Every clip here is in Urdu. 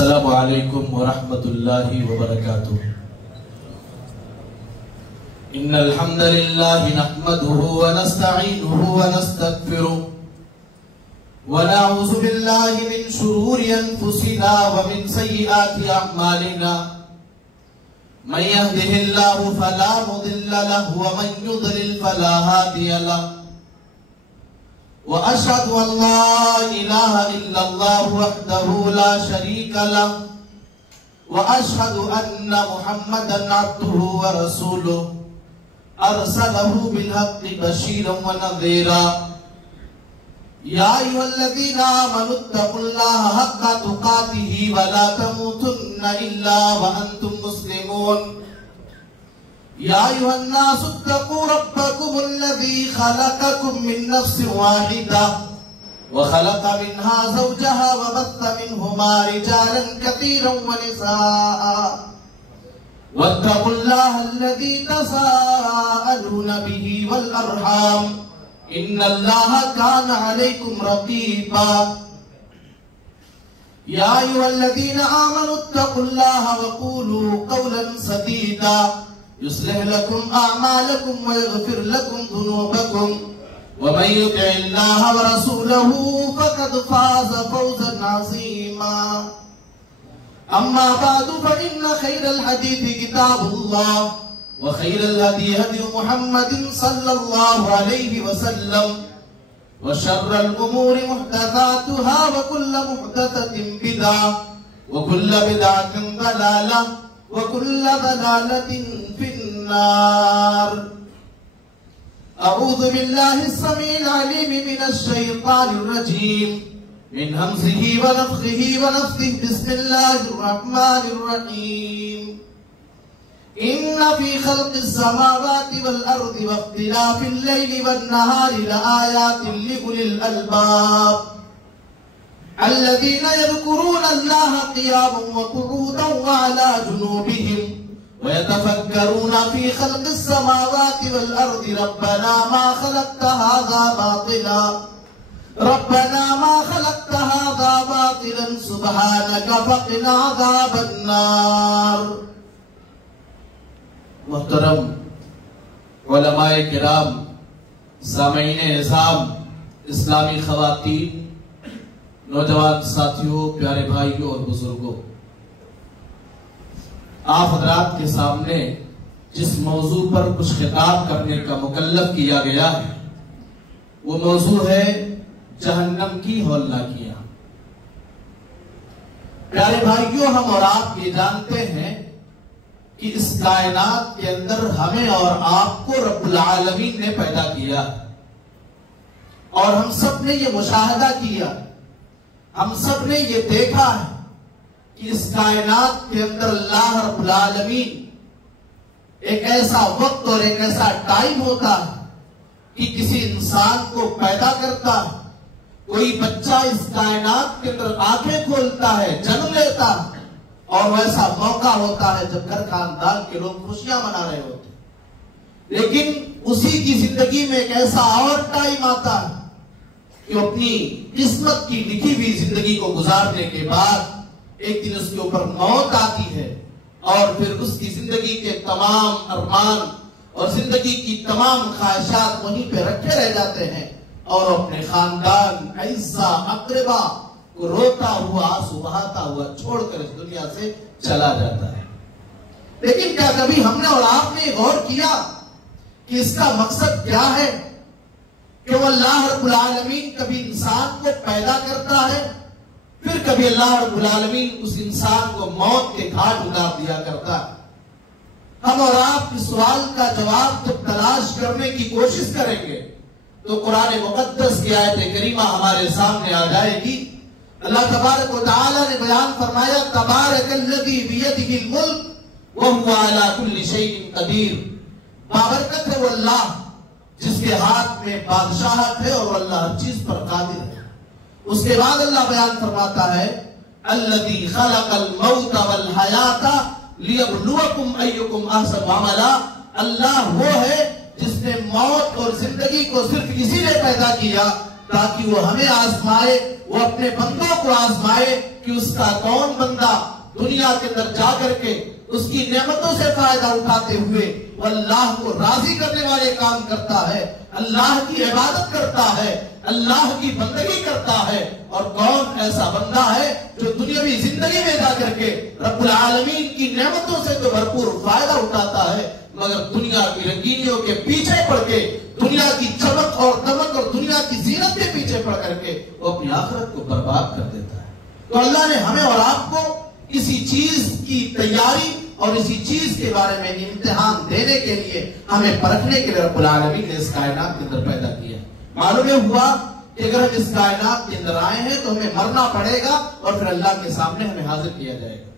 السلام علیکم ورحمۃ اللہ وبرکاتہ۔ ان الحمد للہ نحمده ونستعینه ونستغفره ونعوذ باللہ من شرور انفسنا ومن سیئات اعمالنا من يهده الله فلا مضل له ومن يضلل فلا هادي له وأشهد أن لا إله إلا الله وحده لا شريك له وأشهد أن محمدا عبده ورسوله أرسله بالحق بشيرا ونذيرا يا أيها الذين آمنوا اتقوا الله حق تقاته ولا تموتن إلا وأنتم مسلمون يا أيها الناس اتقوا ربكم الذي خلقكم من نفس واحدة وخلق منها زوجها وبث منهما رجالا كثيرا ونساء واتقوا الله الذي تساءلون به والأرحام إن الله كان عليكم رقيبا يا أيها الذين آمنوا اتقوا الله وقولوا قولا سديدا يصلح لكم أعمالكم ويغفر لكم ذنوبكم ومن يطع الله ورسوله فقد فاز فوزا عظيما أما بعد فإن خير الحديث كتاب الله وخير الهدي هدي محمد صلى الله عليه وسلم وشر الأمور محدثاتها وكل محدثة بدعة وكل بدعة ضلالة وكل ضلالة في النار أعوذ بالله السميع العليم من الشيطان الرجيم من همزه ونفخه ونفثه بسم الله الرحمن الرحيم إن في خلق السماوات والأرض واختلاف الليل والنهار لآيات لأولي الألباب الذين يذكرون الله قياما وقعودا وعلى جنوبهم ويتفكرون في خلق السماوات والأرض ربنا ما خلقت هذا باطلا سبحانك فقنا عذاب النار۔ محترم علماء کرام، سامعین اعظام، اسلامی خواتین، نوجوان ساتھیوں، پیارے بھائیوں اور بزرگوں، آپ حضرات کے سامنے جس موضوع پر کچھ خطاب کرنے کا مکلف کیا گیا ہے وہ موضوع ہے جہنم کی ہولناکیاں۔ پیارے بھائیوں، ہم اور آپ یہ جانتے ہیں کہ اس کائنات کے اندر ہمیں اور آپ کو رب العالمین نے پیدا کیا اور ہم سب نے یہ مشاہدہ کیا، ہم سب نے یہ دیکھا ہے کہ اس کائنات کے اندر اللہ رب العالمین ایک ایسا وقت اور ایک ایسا ٹائم ہوتا ہے کہ کسی انسان کو پیدا کرتا ہے، کوئی بچہ اس کائنات کے اندر آنکھیں کھولتا ہے، جنم لیتا ہے، اور ویسا موقع ہوتا ہے جب گھر خاندان کے لوگ خوشیاں منا رہے ہوتے ہیں۔ لیکن اسی کی زندگی میں ایک ایسا اور ٹائم آتا ہے کہ اپنی قسمت کی لکھی ہوئی زندگی کو گزارنے کے بعد ایک دن اس کے اوپر موت آتی ہے اور پھر اس کی زندگی کے تمام ارمان اور زندگی کی تمام خواہشات وہیں پہ رکھے رہ جاتے ہیں اور اپنے خاندان، اعزا، اقربا کو روتا ہوا، آنسو بہاتا ہوا چھوڑ کر اس دنیا سے چلا جاتا ہے۔ لیکن کیا کبھی ہم نے اور آپ نے غور کیا کہ اس کا مقصد کیا ہے؟ کہ وہ اللہ رب العالمین کبھی انسان کو پیدا کرتا ہے، پھر کبھی اللہ رب العالمین اس انسان کو موت کے گھاٹ اتار دیا کرتا ہے۔ ہم اور آپ اس سوال کا جواب جب تلاش کرنے کی کوشش کریں گے تو قرآن مقدس کی آیت کریمہ ہمارے سامنے آ جائے گی۔ اللہ تبارک و تعالی نے بیان فرمایا، تبارک الذی بیدہ الملک وہو علی کل شیء قدیر۔ بابرکت ہے وہ اللہ جس کے ہاتھ میں بادشاہت ہے اور وہ اللہ ہر چیز پر قادر ہے۔ اس کے بعد اللہ بیان فرماتا ہے، الذی خلق الموت والحیات لیبلوکم ایکم احسن عملا۔ اللہ وہ ہے جس نے موت اور زندگی کو صرف اسی لیے پیدا کیا تاکہ وہ ہمیں آزمائے، وہ اپنے بندوں کو آزمائے کہ اس کا کون بندہ دنیا کے اندر جا کر کے اس کی نعمتوں سے فائدہ اٹھاتے ہوئے وہ اللہ کو راضی کرنے والے کام کرتا ہے، اللہ کی عبادت کرتا ہے، اللہ کی بندگی کرتا ہے، اور کون ایسا بندہ ہے جو دنیاوی زندگی میں جا کر کے رب العالمین کی نعمتوں سے تو بھرپور فائدہ اٹھاتا ہے مگر دنیا کی رنگینیوں کے پیچھے پڑ کے، دنیا کی چمک اور دمک اور دنیا کی زینت کے پیچھے پڑ کر کے وہ اپنی آخرت کو برباد کر دیتا ہے۔ تو اللہ نے ہمیں اور آپ کو اسی چیز کی تیاری اور اسی چیز کے بارے میں امتحان دینے کے لیے، ہمیں پرکھنے کے لیے رب العالمین نے اس کائنات کے اندر پیدا کیا ہے۔ معلوم یہ ہوا کہ اگر ہم اس کائنات کے اندر آئے ہیں تو ہمیں مرنا پڑے گا اور پھر اللہ کے سامنے ہمیں حاضر کیا جائے گا،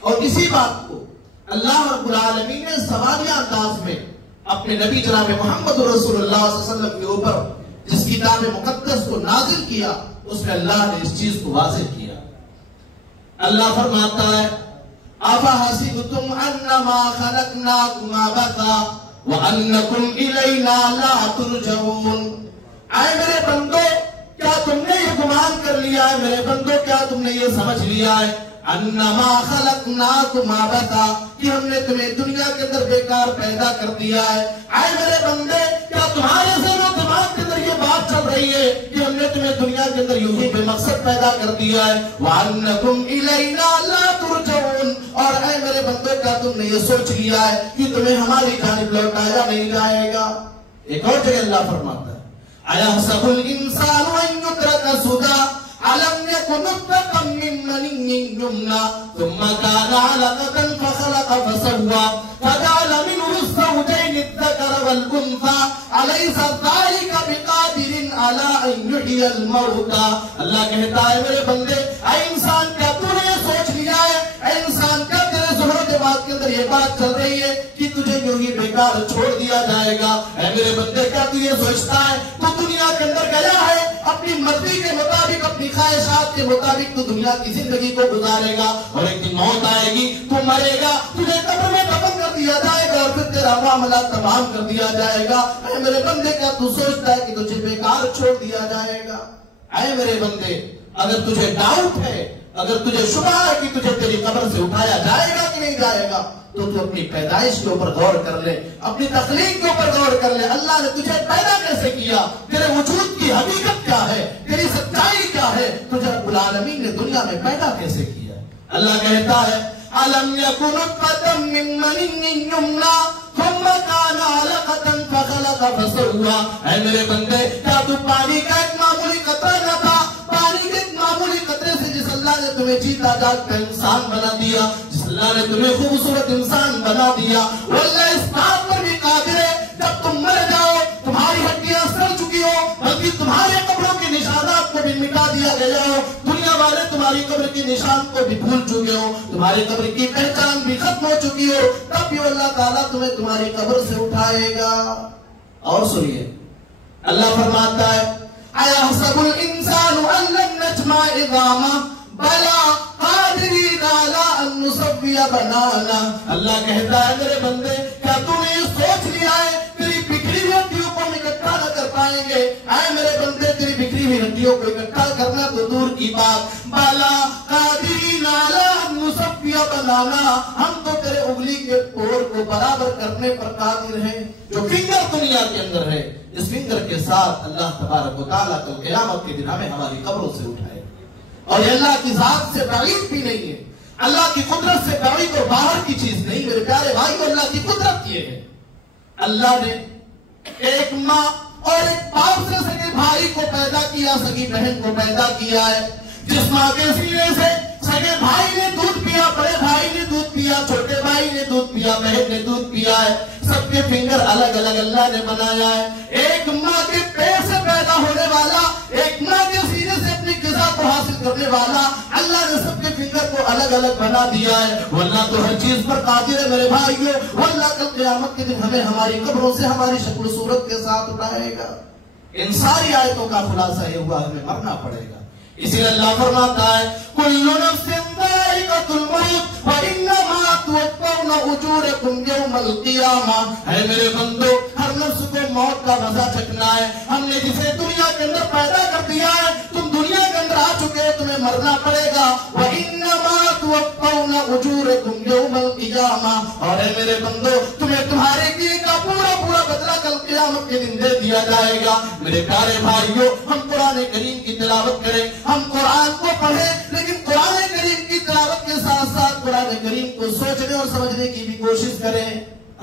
اور اسی بات کو اللہ رب العالمین نے سوالیہ انداز میں اپنے نبی جناب محمد رسول اللہ صلی اللہ علیہ وسلم کے اوپر جس کتاب مقدس کو نازل کیا اس میں اللہ نے اس چیز کو واضح کیا۔ اللہ فرماتا ہے أَفَحَسِبْتُمْ أَنَّمَا خَلَقْنَاكُمْ عَبَثًا وَأَنَّكُمْ إِلَيْنَا لَا تُرْجَعُونَ۔ اے میرے بندو، کیا تم نے یہ گمان کر لیا ہے، میرے بندو کیا تم نے یہ سمجھ لیا ہے انما خلقناکم عبثا کہ ہم نے تمہیں دنیا کے اندر بیکار پیدا کر دیا ہے۔ اے میرے بندے، کیا تمہارے ذہن و دماغ کے اندر یہ بات چل رہی ہے کہ ہم نے تمہیں دنیا کے اندر یوں ہی بے مقصد پیدا کر دیا ہے؟ وَأَنَّكُمْ إِلَيْنَا لَا تُرْجَعُونَ، اور اے میرے بندے کیا تم نے یہ سوچ لیا ہے کہ تمہیں ہماری جانب لوٹایا نہیں جائے گا؟ ایک اور جگہ اللہ فرماتا ہے أَيَحْسَبُ الْإِنسَانُ أَن يُتْرَكَ سُدًى أَلَمْ يَكُ نُطْفَةً مِّن مَّنِيٍّ يُمْنَىٰ ثُمَّ كَانَ عَلَقَةً فَخَلَقَ فَسَوَّىٰ فَجَعَلَ مِنْهُ الزَّوْجَيْنِ الذَّكَرَ وَالْأُنثَىٰ أَلَيْسَ ذَٰلِكَ بِقَادِرٍ عَلَىٰ أَن يُحْيِيَ الْمَوْتَىٰ۔ اللہ کہتا ہے میرے بندے، اے انسان کیا تو نے یہ سوچ لیا ہے، اے انسان کیا تیرے ذہن و دماغ کے اندر یہ بات چل رہی ہے کہ تجھے یوں ہی بیکار چھوڑ دیا جائے گا؟ اے میرے بندے کیا تو یہ سوچتا ہے تو دنیا کے اندر گیا ہے اپنی مرضی کے مطابق، اپنی خواہشات کے مطابق تو دنیا کی زندگی کو گزارے گا، اور ایک دن موت آئے گی، تو مرے گا، تجھے قبر میں دفن کر دیا جائے گا اور پھر تیرا معاملہ تمام کر دیا جائے گا۔ اے میرے بندے کیا تو سوچتا ہے کہ تجھے بیکار چھوڑ دیا جائے گا؟ اے میرے بندے، اگر تجھے ڈاؤٹ ہے، اگر تجھے شبہ ہے کہ تجھے تیری قبر سے اٹھایا جائے گا کہ نہیں جائے گا، تو تو اپنی پیدائش کے اوپر غور کر لے، اپنی تخلیق کے اوپر غور کر لے۔ اللہ نے تجھے پیدا کیسے کیا، تیرے وجود کی حقیقت کیا ہے، تیری سچائی کیا ہے، تجھے رب العالمین نے دنیا میں پیدا کیسے کیا ہے؟ اللہ کہتا ہے أَلَمْ يَكُ نُطْفَةً مِّن مَّنِيٍّ يُمْنَىٰ ثُمَّ كَانَ عَلَقَةً فَخَلَقَ فَسَوَّىٰ۔ اے میرے بندے، کیا تو پانی کا ایک معمولی قطرہ نہ تھا؟ پانی کے ایک معمولی قطرے سے جس اللہ نے تمہیں جیتا جاگتا انسان بنا دیا، جس اللہ نے تمہیں خوبصورت انسان بنا دیا، وہ اللہ اس بات پر بھی قادر ہے جب تم مر جاؤ، تمہاری ہڈیاں سڑ چکی ہو، بلکہ تمہارے قبروں کے نشانات کو بھی مٹا دیا گیا ہو، دنیا والے تمہاری قبر کے نشان کو بھی بھول چکے ہو، تمہاری قبر کی پہچان بھی ختم ہو چکی ہو، تب بھی اللہ تعالیٰ تمہیں تمہاری قبر سے اٹھائے گا۔ اور سنیے، اللہ فرماتا ہے أَيَحْسَبُ الْإِنسَانُ أَن لَّن نَّجْمَعَ عِظَامَهُ بَلَىٰ قَادِرِينَ عَلَىٰ أَن نُّسَوِّيَ بَنَانَهُ۔ اللہ کہتا ہے میرے بندے، کیا تم نے یہ سوچ لیا ہے تیری بکھری ہوئی ہڈیوں کو ہم اکٹھا نہ کر پائیں گے؟ اے میرے بندے، تیری بکھری ہوئی ہڈیوں کو اکٹھا کرنا تو دور کی بات، بَلَىٰ قَادِرِينَ عَلَىٰ أَن نُّسَوِّيَ بَنَانَهُ، ہم تو تیرے انگلی کے پور کو برابر کرنے پر قادر ہیں۔ جو فنگر دنیا کے اندر ہے، اس فنگر کے ساتھ اللہ تبارک و تعالیٰ کل قیامت کے دن ہمیں ہماری قبروں سے اٹھائے، اور یہ اللہ کی ذات سے بعید بھی نہیں ہے، اللہ کی قدرت سے بعید اور باہر کی چیز نہیں۔ میرے پیارے بھائیو، اللہ کی قدرت یہ ہے، اللہ نے ایک ماں اور ایک باپ سے سگے بھائی کو پیدا کیا، سگی بہن کو پیدا کیا ہے، جس ماں کے سینے سے سگے بھائی نے دودھ پیا، بڑے بھائی نے دودھ پیا، چھوٹے بھائی نے دودھ پیا، بہن نے دودھ پیا ہے، سب کے فنگر الگ الگ اللہ نے بنایا ہے۔ ایک ماں کے پیٹ سے پیدا ہونے والا، ایک ماں کے سینے سے اپنی غذا کو حاصل کرنے والا، اللہ نے سب کے فنگر کو الگ الگ بنا دیا ہے۔ وہ اللہ تو ہر چیز پر قادر ہے میرے بھائیو، وہ اللہ کل قیامت کے دن ہمیں ہماری قبروں سے ہماری شکل و صورت کے ساتھ اٹھائے گا۔ ان ساری آیتوں کا خلاصہ یہ ہوا ہمیں مرنا پڑے گا، اسی لیے اللہ فرماتا ہے کل نفس ذائقۃ الموت وانما توفون اجورکم یوم القیامہ۔ اے میرے بندو، ہر نفس کو موت کا مزہ چکھنا ہے. ہم نے جسے دنیا کے اندر پیدا کر دیا ہے, تم دنیا کے اندر آ چکے, تمہیں مرنا پڑے گا. وَإِنَّمَا تُوَفَّوْنَ أُجُورَكُمْ يَوْمَ الْقِيَامَةِ, اور اے میرے بندو تمہیں تمہارے کیے کا پورا پورا بدلہ کل قیامت کے دن دے دیا جائے گا. میرے پیارے بھائیوں, ہم قرآن کریم کی تلاوت کریں, ہم قرآن کو پڑھیں, لیکن قرآن کریم کی تلاوت کے ساتھ ساتھ قرآن کریم کو سوچنے اور سمجھنے کی بھی کوشش کریں.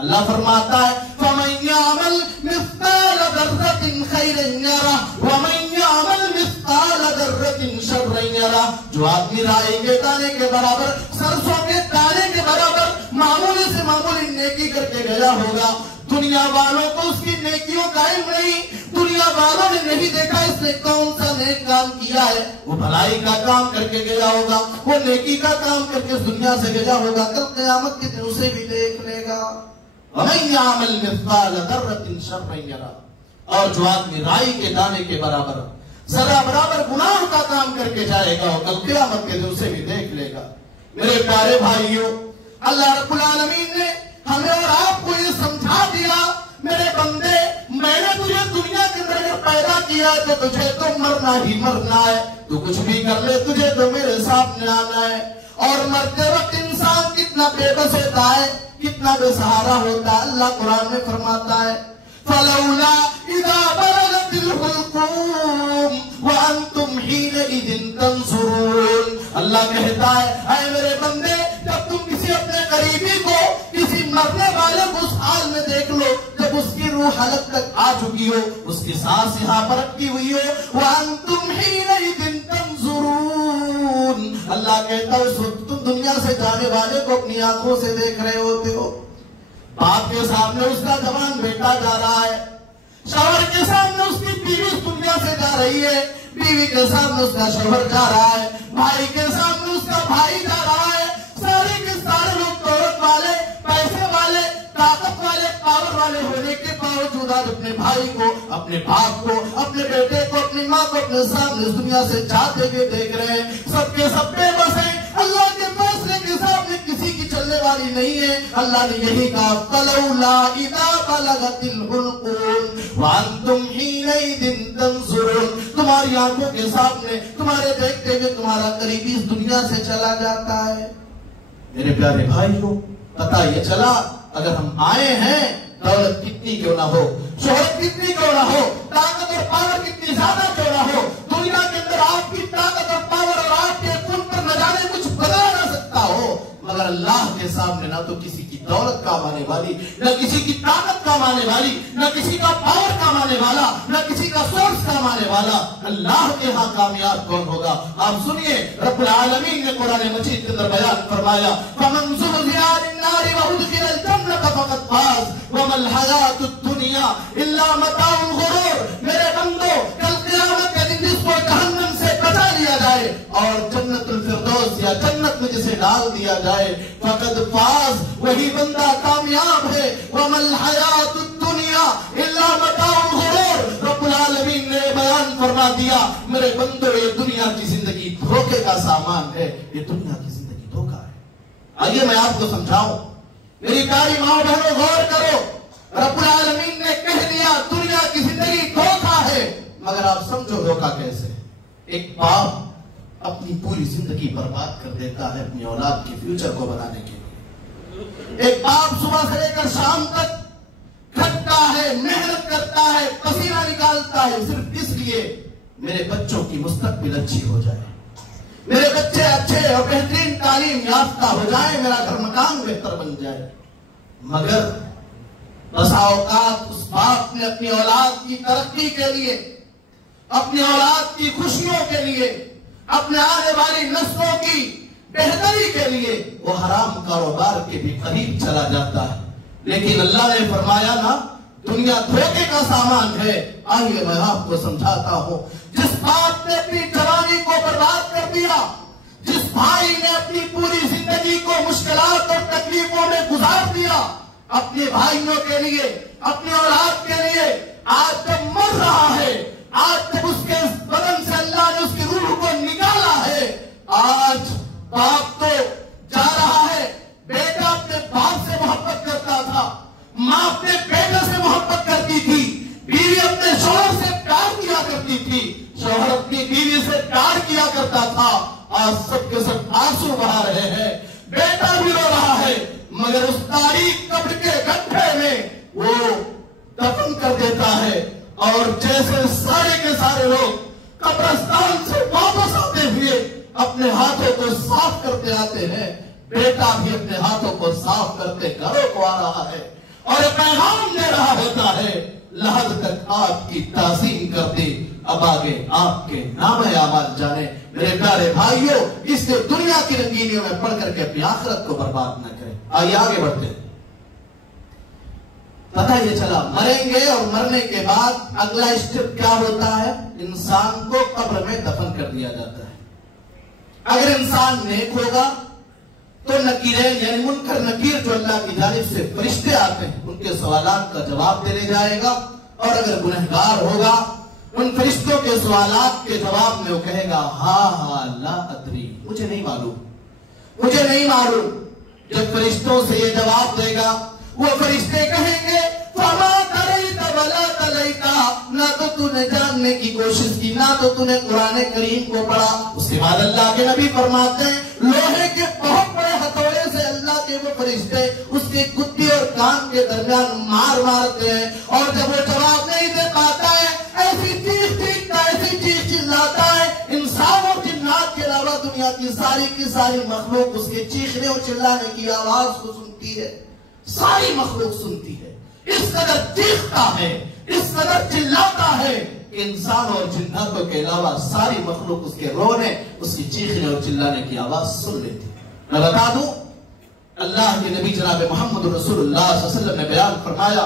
اللہ فرماتا ہے فَمَن يَعْمَلْ مِثْقَالَ ذَرَّةٍ خَيْرًا يَرَهُ وَمَن يَعْمَلْ مِثْقَالَ ذَرَّةٍ شَرًّا يَرَهُ. جو آدمی رائی کے دانے کے برابر, سرسوں کے دانے کے برابر معمولی سے معمولی نیکی کر کے گیا ہوگا, دنیا والوں کو اس کی نیکیوں کا علم نہیں, دنیا والوں نے نہیں دیکھا اس نے کون سا نیک کام کیا ہے, وہ بھلائی کا کام کر کے گیا ہوگا, وہ نیکی کا کام کر کے اس دنیا سے گیا ہوگا, کل قیامت کے دن اسے بھی دیکھ لے گا. وَمَن يَعْمَلْ مِثْقَالَ ذَرَّةٍ شَرًّا يَرَهُ, اور جو آدمی رائی کے دانے کے برابر ذرہ برابر گناہ کا کام کر کے جائے گا, وہ کل قیامت کے دن اسے بھی دیکھ لے گا. میرے پیارے بھائیوں, اللہ رب العالمین نے ہمیں اور آپ کو یہ سمجھا دیا, میرے بندے میں نے تجھے دنیا کے اندر اگر پیدا کیا تو تجھے تو مرنا ہی مرنا ہے, تو کچھ بھی کر لے تجھے تو میرے سامنے آنا ہے. اور مرتے وقت انسان کتنا بے بس ہوتا ہے, کتنا بے سہارا ہوتا ہے. اللہ قرآن میں فرماتا ہے فَلَوْلَا إِذَا بَلَغَتِ الْحُلْقُومَ وَأَنْتُمْ حِينَئِذٍ تَنْظُرُونَ. اللہ کہتا ہے اے میرے بندے, جب تم کسی اپنے قریبی کو, کسی مرنے والے کو اس حال میں دیکھ لو جب اس کی روح حلق تک آ چکی ہو, اس کی سانس یہاں پر اٹکی ہوئی ہو, وَأَنْتُمْ حِينَئِذٍ تَنْظُرُونَ. اللہ کہتا ہے اس وقت تم دنیا سے جانے والے کو اپنی آنکھوں سے دیکھ رہے ہوتے ہو. باپ کے سامنے اس کا جوان بیٹا جا رہا ہے, شوہر کے سامنے اس کی بیوی اس دنیا سے جا رہی ہے, بیوی کے سامنے اس کا شوہر جا رہا ہے, بھائی کے سامنے اس کا بھائی جا رہا ہے. سارے کے سارے لوگ دولت والے, پیسے والے, طاقت والے, پاور والے ہونے کے باوجود آج اپنے بھائی کو, اپنے باپ کو, اپنے بیٹے کو, اپنی ماں کو اپنے سامنے اس دنیا سے جاتے ہوئے دیکھ رہے ہیں. سب کے سب بے بس ہیں, اللہ کے فیصلے کے سامنے کسی کی چلنے والی نہیں ہے. اللہ نے یہی کہا فَلَوْلَا إِذَا بَلَغَتِ الْحُلْقُومَ وَأَنْتُمْ حِينَئِذٍ تَنْظُرُونَ. تمہاری آنکھوں کے سامنے تمہارے دیکھتے ہوئے تمہارا قریبی اس دنیا سے چلا جاتا ہے. میرے پیارے بھائیوں, پتہ یہ چلا اگر ہم آئے ہیں, دولت کتنی کیوں نہ ہو, شہرت کتنی کیوں نہ ہو, طاقت اور پاور کتنی زیادہ کیوں نہ ہو, دنیا کے اندر آپ کی طاقت اور پاور اور آپ کے خون پر نہ جانے کچھ بدلا نہ سکتا ہو, مگر اللہ کے سامنے نہ تو کسی کی دولت کام آنے والی, نہ کسی کی طاقت کام آنے والی, نہ کسی کا پاور کام آنے والا, نہ کسی کا سورس کام آنے والا. اللہ کے ہاں کامیاب کون ہوگا؟ آپ سنیے, رب العالمین نے قرآن مجید کے اندر بیان فرمایا فَمَنْ زُحْزِحَ عَنِ النَّارِ وَأُدْخِلَ الْجَنَّةَ فَقَدْ فَازَ وَمَا الْحَيَاةُ الدُّنْيَا إِلَّا مَتَاعُ الْغُرُورِ. میرے بندو, کل قیامت کے دن جس کو جہنم سے بچا لیا جائے اور جنت الفردوس یا جنت میں جسے ڈال دیا جائے, فقد فاز, وہی بندہ کامیاب ہے. وَمَا الْحَيَاةُ الدُّنْيَا إِلَّا مَتَاعُ الْغُرُورِ. رب العالمین نے بیان فرما دیا میرے بندو, یہ دنیا کی زندگی دھوکے کا سامان ہے, یہ دنیا کی زندگی دھوکا ہے. آئیے میں آپ کو سمجھاؤں, میری پیاری ماں بہنوں غور کرو, رب العالمین نے کہہ دیا دنیا کی زندگی دھوکا ہے, مگر آپ سمجھو دھوکا کیسے. ایک باپ اپنی پوری زندگی برباد کر دیتا ہے اپنی اولاد کے فیوچر کو بنانے کے لیے. ایک باپ صبح سے لے کر شام تک کھٹتا ہے, محنت کرتا ہے, پسینہ نکالتا ہے, صرف اس لیے میرے بچوں کی مستقبل اچھی ہو جائے, میرے بچے اچھے اور بہترین تعلیم یافتہ ہو جائے, میرا گھر مکان بہتر بن جائے. مگر بسا اوقات اس باپ نے اپنی اولاد کی ترقی کے لیے, اپنی اولاد کی خوشیوں کے لیے, اپنے آنے والی نسلوں کی بہتری کے لیے وہ حرام کاروبار کے بھی قریب چلا جاتا ہے. لیکن اللہ نے فرمایا نا, دنیا دھوکے کا سامان ہے. آئیے میں آپ کو سمجھاتا ہوں, جس باپ نے اپنی جوانی کو برباد کر دیا, جس بھائی نے اپنی پوری زندگی کو مشکلات اور تکلیفوں میں گزار دیا اپنے بھائیوں کے لیے, اپنی اولاد کے لیے, آج جب مر رہا ہے, آج جب اس کے بدن سے اللہ نے اس کی روح کو نکالا ہے, آج باپ تو جا رہا ہے. بیٹا اپنے باپ سے محبت کرتا تھا, ماں اپنے بیٹے سے محبت کرتی آج سب کے سب آنسو بہا رہے ہیں، بیٹا بھی رو رہا ہے، مگر اس تاریخ قبر کے گڈھے میں وہ دفن کر دیتا ہے، اور جیسے سارے کے سارے لوگ قبرستان سے واپس آتے ہوئے اپنے ہاتھوں کو صاف کرتے آتے ہیں، بیٹا بھی اپنے ہاتھوں کو صاف کرتے گھروں کو آ رہا ہے اور پیغام دے رہا ہوتا ہے، لحد تک آپ کی تعظیم کرتے، اب آگے آپ کے نام اعمال جانے۔ میرے پیارے بھائیوں، اس سے دنیا کی رنگینیوں میں پڑھ کر کے اپنی آخرت کو برباد نہ کریں۔ آئیے آگے بڑھتے ہیں۔ پتہ یہ چلا مریں گے اور مرنے کے بعد اگلا اسٹیپ کیا ہوتا ہے؟ انسان کو قبر میں دفن کر دیا جاتا ہے۔ اگر انسان نیک ہوگا تو نکیرین یعنی منکر نکیر جو اللہ کی جانب سے فرشتے آتے ہیں ان کے سوالات کا جواب دینے جائے گا، اور اگر گنہگار ہوگا ان فرشتوں کے سوالات کے جواب میں وہ کہے گا ہاں لا ادری، مجھے نہیں معلوم۔ جب فرشتوں سے یہ جواب دے گا وہ فرشتے کہیں گے فما تریت ولا تلیتا، نہ تو تو نے جاننے کی کوشش کی، نہ تو تو نے قرآن کریم کو پڑھا۔ اس کے بعد اللہ کے نبی فرماتے ہیں لوہے کے بہت بڑے ہتھوڑے سے اللہ کے وہ فرشتے اس کے کتی اور کان کے درمیان مارتے ہیں، اور جب وہ جواب نہیں دے پاتا ہے ایسی چیخ چلاتا ہے، انسان اور جنات کے علاوہ دنیا کی ساری مخلوق اس کے چیخنے اور چلانے کی آواز کو سنتی ہے، ساری مخلوق سنتی ہے، اس قدر چیختا ہے، اس قدر چلاتا ہے کہ انسان اور جناتوں کے علاوہ ساری مخلوق اس کے رونے، اس کی چیخنے اور چلانے کی آواز سن لیتی۔ میں بتا دوں اللہ کے نبی جناب محمد رسول اللہ صلی اللہ علیہ وسلم نے بیان فرمایا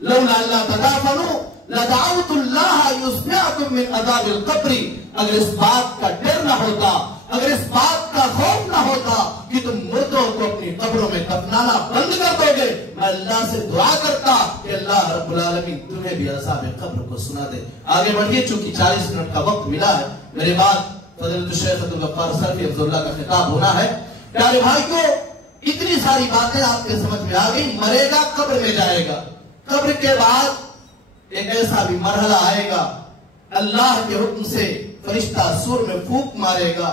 لولا اللہ تدافنوا لدعوت اللہ یسمعکم من عذاب القبر، اگر اس بات کا ڈر نہ ہوتا، اگر اس بات کا خوف نہ ہوتا کہ تم مردوں کو اپنی قبروں میں دفنانا بند کر دو گے، میں اللہ سے دعا کرتا کہ اللہ رب العالمین تمہیں بھی عذاب قبر کو سنا دے۔ آگے بڑھیے، چونکہ 40 منٹ کا وقت ملا ہے، میرے بعد فضیلت الشیخ عبدالغفار سرفی حفظ اللہ کا خطاب ہونا ہے۔ پیارے بھائیو، اتنی ساری باتیں آپ کے سمجھ میں آ گئی۔ مرے گا، قبر میں جائے گا، قبر کے بعد ایک ایسا بھی مرحلہ آئے گا اللہ کے حکم سے فرشتہ سور میں پھونک مارے گا،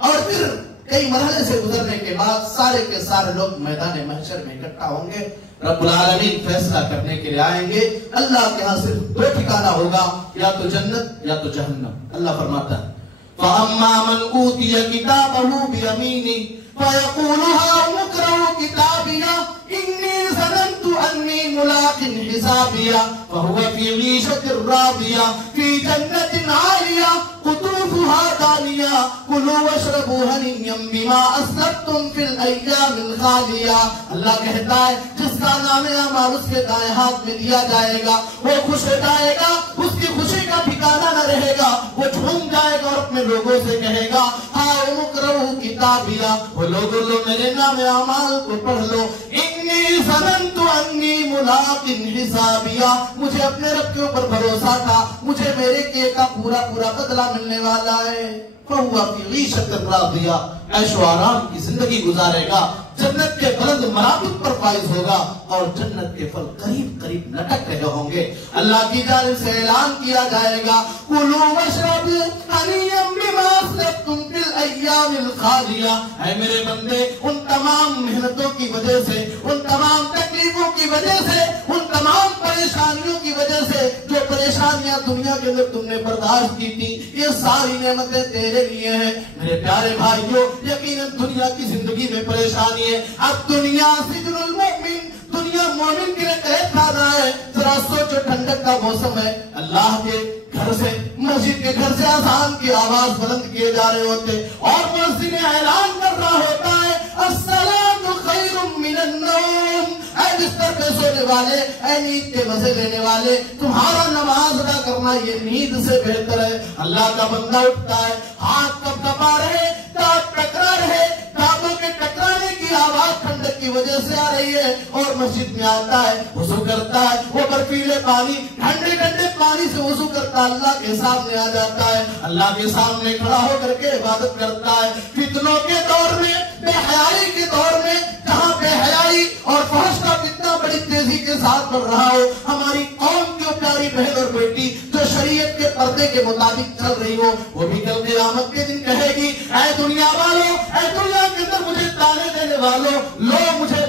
اور پھر کئی مرحلے سے گزرنے کے بعد سارے کے سارے لوگ میدان محشر میں اکٹھا ہوں گے، رب العالمین فیصلہ کرنے کے لیے آئیں گے۔ اللہ کے ہاں صرف دو ٹھکانہ ہوگا، یا تو جنت یا تو جہنم۔ اللہ فرماتا ہے فَأَمَّا مَنْ أُوتِيَ كِتَابَهُ بِيَمِينِهِ فَيَقُولُ هَاؤُمُ اقْرَءُوا كِتَابِيَهْ إِنِّي ظَنَنتُ أَنِّي مُلَاقٍ حِسَابِيَهْ فَهُوَ فِي عِيشَةٍ رَاضِيَةٍ فِي جَنَّةٍ عَالِيَةٍ قُطُوفُهَا دَانِيَةٌ كُلُوا وَاشْرَبُوا هَنِيًّا بِمَا أَسْلَفْتُمْ فِي الْأَيَّامِ الْخَالِيَةِ۔ اللہ کہتا ہے جس کا نام اعمال اس کے دائیں ہاتھ میں دیا جائے گا وہ خوش ہو جائے گا، اس کی خوشی کا ٹھکانہ نہ رہے گا، وہ جھوم جائے گا اور اپنے لوگوں سے کہے گا ہاؤ اقرؤوا کتابیہ، وہ لوگوں لو میرے نام اعمال کو پڑھ لو، انی ظننت انی ملاق حسابیہ، مجھے اپنے رب کے اوپر بھروسہ تھا، مجھے میرے کیے کا پورا بدلہ ملنے والا ہے۔ فَهُوَ فِي عِيشَةٍ رَاضِيَةٍ، عیش و آرام کی زندگی گزارے گا، جنت کے بلند مراتب پر فائز ہوگا، اور جنت کے پھل قریب لٹک رہے ہوں گے۔ اللہ کی جانب سے اعلان کیا جائے گا کُلُوا وَاشْرَبُوا هَنِيًّا بِمَا أَسْلَفْتُمْ فِي الْأَيَّامِ الْخَالِيَةِ، اے میرے بندے ان تمام محنتوں کی وجہ سے، ان تمام تکلیفوں کی وجہ سے، ان تمام پریشانیوں کی وجہ سے جو پریشانیاں دنیا کے اندر تم نے برداشت کی تھی، یہ ساری نعمتیں تیرے لیے ہیں۔ میرے پیارے بھائیوں، یقیناً دنیا کی زندگی میں پریشانی ہے، اب دنیا سجن المؤمن، دنیا مومن کے لیے قید خانہ ہے۔ ذرا سوچو، ٹھنڈک کا موسم ہے، اللہ کے گھر سے، مسجد کے گھر سے اذان کی آواز بلند کیے جا رہے ہوتے، اور مؤذن اعلان کر رہا ہوتا ہے الصلاۃ خیر من النوم، اے بستر پہ سونے والے، اے نیند کے مزے لینے والے، تمہارا نماز ادا کرنا یہ نیند سے بہتر ہے۔ اللہ کا بندہ اٹھتا ہے، ہاتھ کب کپا رہے، دانت ٹکرا رہے، دانتوں کے ٹکرانے کی آواز ٹھنڈک کی وجہ سے آ رہی ہے، اور مسجد میں آتا ہے، وضو کرتا ہے، وہ برفیلے پانی، ٹھنڈے پانی سے وضو کرتا ہے، اللہ کے سامنے آ جاتا ہے، اللہ کے سامنے کھڑا ہو کر کے عبادت کرتا ہے۔ فتنوں کے دور میں، بے حیائی کے دور میں، جہاں بے حیائی اور فحش کا فتنہ بڑی تیزی کے ساتھ بڑھ رہا ہو، ہماری قوم کی پیاری بہن اور بیٹی جو شریعت کے پردے کے مطابق چل رہی ہو، وہ بھی کل قیامت کے دن کہے گی ہوگی، اے دنیا والوں، اے دنیا کے اندر مجھے تانے دینے والوں، لو مجھے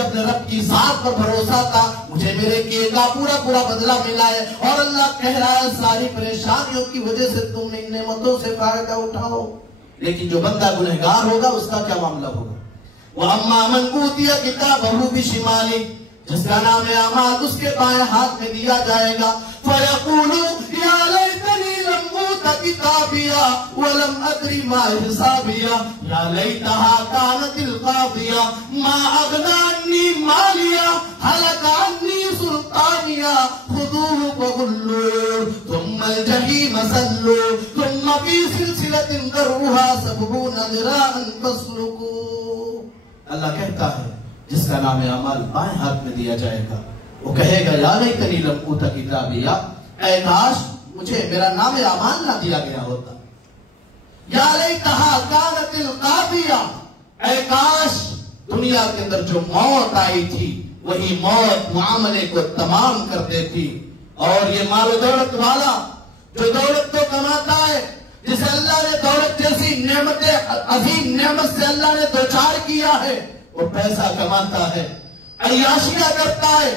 اپنے رب کی ذات پر بھروسہ تھا، مجھے میرے کیے کا پورا بدلہ ملا ہے، اور اللہ کہہ رہا ہے ساری پریشانیوں کی وجہ سے تم ان نعمتوں سے فائدہ اٹھاؤ۔ لیکن جو بندہ گنہگار ہوگا اس کا کیا معاملہ ہوگا؟ وَأَمَّا مَنْ أُوتِيَ كِتَابَهُ بِشِمَالِهِ، جس کا نام اعمال اس کے بائیں ہاتھ میں دیا جائے گا، فَيَقُولُ يَا لَيْتَنِي لَمْ أُوتَ كِتَابِيَهْ وَلَمْ أَدْرِ مَا حِسَابِيَهْ يَا لَيْتَهَا كَانَتِ الْقَاضِيَةَ مَا أَغْنَىٰ عَنِّي مَالِيَهْ هَلَكَ عَنِّي سُلْطَانِيَهْ خُذُوهُ فَغُلُّوهُ ثُمَّ الْجَحِيمَ صَلُّوهُ ثُمَّ فِي سِلْسِلَةٍ ذَرْعُهَا 70 ذِرَاعًا فَاسْلُكُوهُ۔ اللہ کہتا ہے جس کا نام اعمال بائیں ہاتھ میں دیا جائے گا، وہ کہے گا یا لیتنی لم اوت کتابیہ، اے کاش مجھے میرا نام اعمال نہ دیا گیا ہوتا، یا لیتہا کانت القاضیہ، اے کاش دنیا کے اندر جو موت آئی تھی وہی موت معاملے کو تمام کر دیتی، اور یہ مال و دولت والا جو دولت کو کماتا ہے، جسے اللہ نے دولت جیسی نعمت عظیم نعمت سے اللہ نے دوچار کیا ہے، وہ پیسہ کماتا ہے، عیاشیاں کرتا ہے،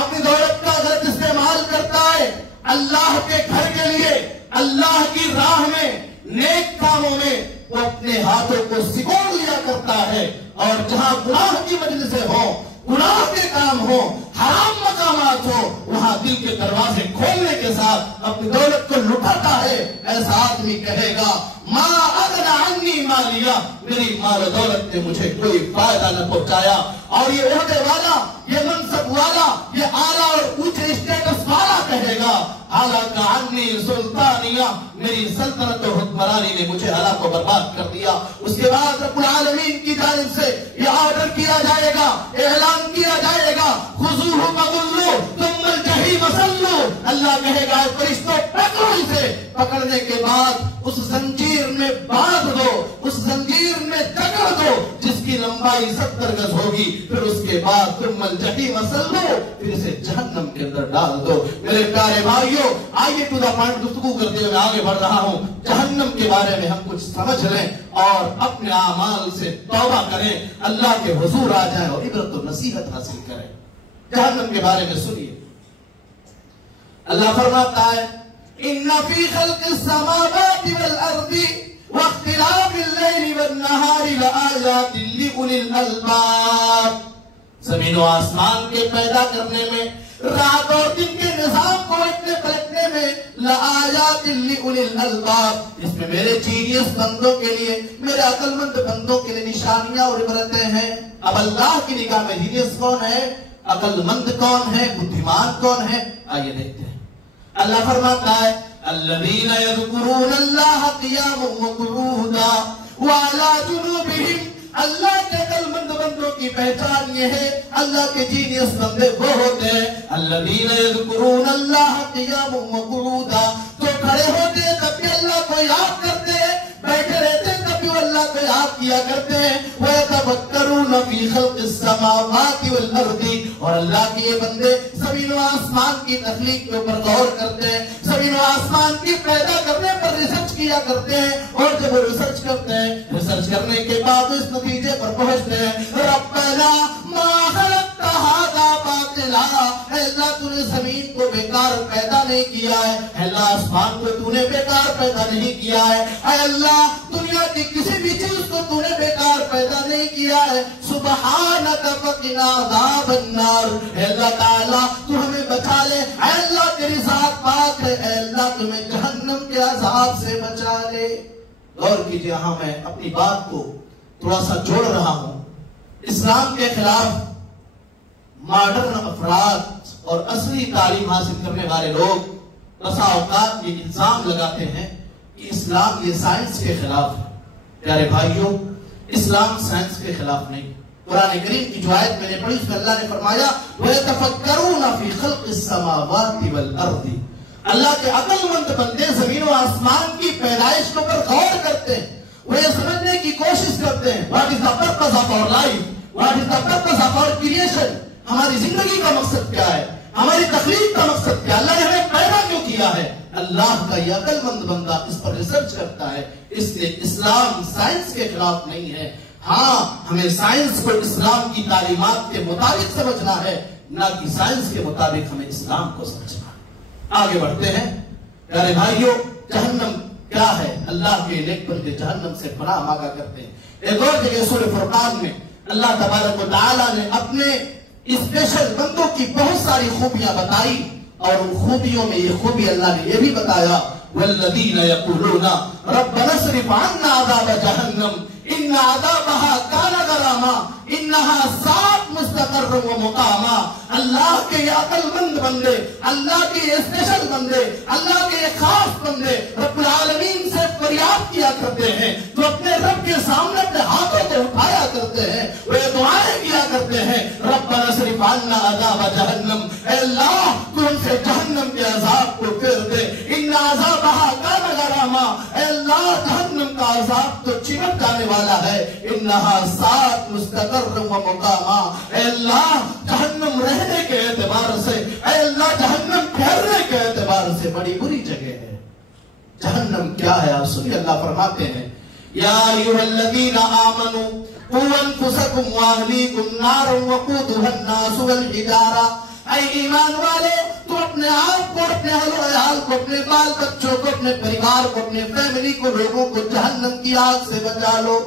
اپنی دولت کا غلط استعمال کرتا ہے، اللہ کے گھر کے لیے، اللہ کی راہ میں، نیک کاموں میں وہ اپنے ہاتھوں کو سکوڑ لیا کرتا ہے، اور جہاں گناہ کی مجلسیں ہوں، گناہ کے کام ہو، حرام مقامات ہو، وہاں دل کے دروازے کھولنے کے ساتھ اپنی دولت کو لٹاتا ہے، ایسا آدمی کہے گا ما اغنی عنی مالیہ، میری مال و دولت نے مجھے کوئی فائدہ نہ پہنچایا۔ اور یہ عہدے والا، یہ منصب والا، یہ اعلیٰ اور اونچے اسٹیٹس والا کہے گا ہلاک عنی سلطانیہ، میری سلطنت و حکمرانی نے مجھے ہلاک و برباد کر دیا۔ اس کے بعد رب العالمین کی جانب سے یہ آرڈر کیا جائے گا، اعلان کیا جائے گا خذوہ فغلوہ ثم الجحیم صلوہ، اللہ کہے گا فرشتوں پکڑو اسے، پکڑنے کے بعد اس زنجیر میں باندھ دو، اس زنجیر میں جکڑ دو جس کی لمبائی 70 گز ہوگی، پھر اس کے بعد ثم الجحیم صلوہ، پھر اسے جہنم کے اندر ڈال دو۔ میرے پیارے بھائیوں، آئیے ٹو دا پوائنٹ گفتگو کرتے ہوئے آگے بڑھ رہا ہوں، جہنم کے بارے میں ہم کچھ سمجھ لیں اور اپنے اعمال سے توبہ کریں، اللہ کے حضور آ جائیں اور عبرت و نصیحت حاصل کریں۔ جہنم کے بارے میں سنیے، اللہ فرماتا ہے ان فی خلق السماوات والارض واختلاف اللیل والنہار لآیات لأولی الالباب، زمین و آسمان کے پیدا کرنے میں، رات اور دن کے نظام کو اٹھنے پلٹنے میں، لآیات لأولی الالباب، اس میں میرے جینیس بندوں کے لیے، میرے عقل مند بندوں کے لیے نشانیاں اور عبرتیں ہیں۔ اب اللہ کی نگاہ میں جینیس کون ہے، عقل مند کون ہے، بدھیمان کون ہے، آئیے دیکھتے ہیں۔ اللہ فرماتا ہے الذین یذکرون اللہ قیاما وقعودا وعلی جنوبہم، اللہ کے عقل مند بندوں کی پہچان یہ ہے، اللہ کے جینیس بندے وہ ہوتے ہیں الذین یذکرون اللہ قیاما وقعودا، جو کھڑے ہوتے ہیں تب بھی اللہ کو یاد کرتے ہیں، بیٹھے رہتے ہیں تب بھی اللہ کو یاد کیا کرتے ہیں، وَيَتَفَكَّرُونَ فِي خَلْقِ السَّمَاوَاتِ وَالْأَرْضِ، اور اللہ کے یہ بندے زمین و آسمان کی تخلیق کے اوپر غور کرتے ہیں، زمین و آسمان کی پیدا کرنے پر ریسرچ کیا کرتے ہیں، اور جب وہ ریسرچ کرتے ہیں، ریسرچ کرنے کے بعد اس نتیجے پر پہنچتے ہیں رَبَّنَا مَا خَلَقْتَ هَذَا بَاطِلًا، اے اللہ تو نے زمین کو بیکار پیدا نہیں کیا ہے، اے اللہ آسمان کو تو نے بیکار پیدا نہیں کیا ہے، اے اللہ دنیا کی کسی بھی چیز کو تو نے بیکار پیدا نہیں کیا ہے، سبحانک فقنا عذاب النار، اے اللہ تعالیٰ تو ہمیں بچا لے، اے اللہ تیری ذات پاک ہے، اے اللہ تمہیں جہنم کے عذاب سے بچا لے۔ غور کیجئے، ہاں میں اپنی بات کو تھوڑا سا جوڑ رہا ہوں، اسلام کے خلاف ماڈرن افراد اور اصلی تعلیم حاصل کرنے والے لوگ بسا اوقات یہ الزام لگاتے ہیں کہ اسلام یہ سائنس کے خلاف ہے۔ پیارے بھائیوں، اسلام سائنس کے خلاف نہیں، قرآن کریم کی جو آیت میں نے پڑھی اس میں اللہ نے فرمایا وَيَتَفَكَّرُونَ فِي خَلْقِ السَّمَاوَاتِ وَالْأَرْضِ، اللہ کے عقل مند بندے زمین و آسمان کی پیدائش کے اوپر غور کرتے ہیں، وہ یہ سمجھنے کی کوشش کرتے ہیں what is the purpose of our life, what is the purpose of our creation، ہماری زندگی کا مقصد کیا ہے، ہماری تخلیق کا مقصد کیا، اللہ نے ہمیں پیدا کیوں کیا ہے، اللہ کا یہ عقل مند بندہ اس پر ریسرچ کرتا ہے. اس لیے اسلام سائنس کے خلاف نہیں ہے. ہاں ہمیں سائنس کو اسلام کی تعلیمات کے مطابق سمجھنا ہے، نہ کہ سائنس کے مطابق ہمیں اسلام کو سمجھنا ہے. آگے بڑھتے ہیں. پیارے بھائیوں، جہنم کیا ہے؟ اللہ کے نیک بندے جہنم سے پناہ مانگا کرتے ہیں. ایک اور جگہ سورہ فرقان میں اللہ تبارک و تعالیٰ نے اپنے اسپیشل بندوں کی بہت ساری خوبیاں بتائی، اور ان خوبیوں میں یہ خوبی اللہ نے یہ بھی بتایا والذین یقولون ربنا اصرف عنا عذاب جہنم ان عذابها کان غراما انها ساءت مستقرا ومقاما. اللہ کے یہ عقل مند بندے، اللہ کے یہ اسپیشل بندے، اللہ کے یہ خاص بندے رب العالمین سے فریاد کیا کرتے ہیں، جو اپنے رب کے سامنے اپنے ہاتھوں کو اٹھایا کرتے ہیں، وہ یہ دعائیں کیا کرتے ہیں ربنا اصرف عنا عذاب جہنم، اے اللہ تو ان سے جہنم کے عذاب کو پھیر دے. ان عذابها کان غراما، اے اللہ جہنم کا عذاب تو چمٹ جانے والا ہے. انها ساءت مستقرا ومقاما، اے اللہ جہنم رہنے کے اعتبار سے، اے اللہ جہنم ٹھہرنے کے اعتبار سے بڑی بری جگہ ہے. جہنم کیا ہے آپ سنیے. اللہ فرماتے ہیں یا ایھا الذین آمنوا قوا انفسکم واہلیکم نارا وقودھا الناس والحجارہ. اے ایمان والے، تو اپنے آپ کو، اپنے اہل و عیال کو، اپنے بال بچوں کو، اپنے پریوار کو، اپنے فیملی کو، لوگوں کو جہنم کی آگ سے بچا لو.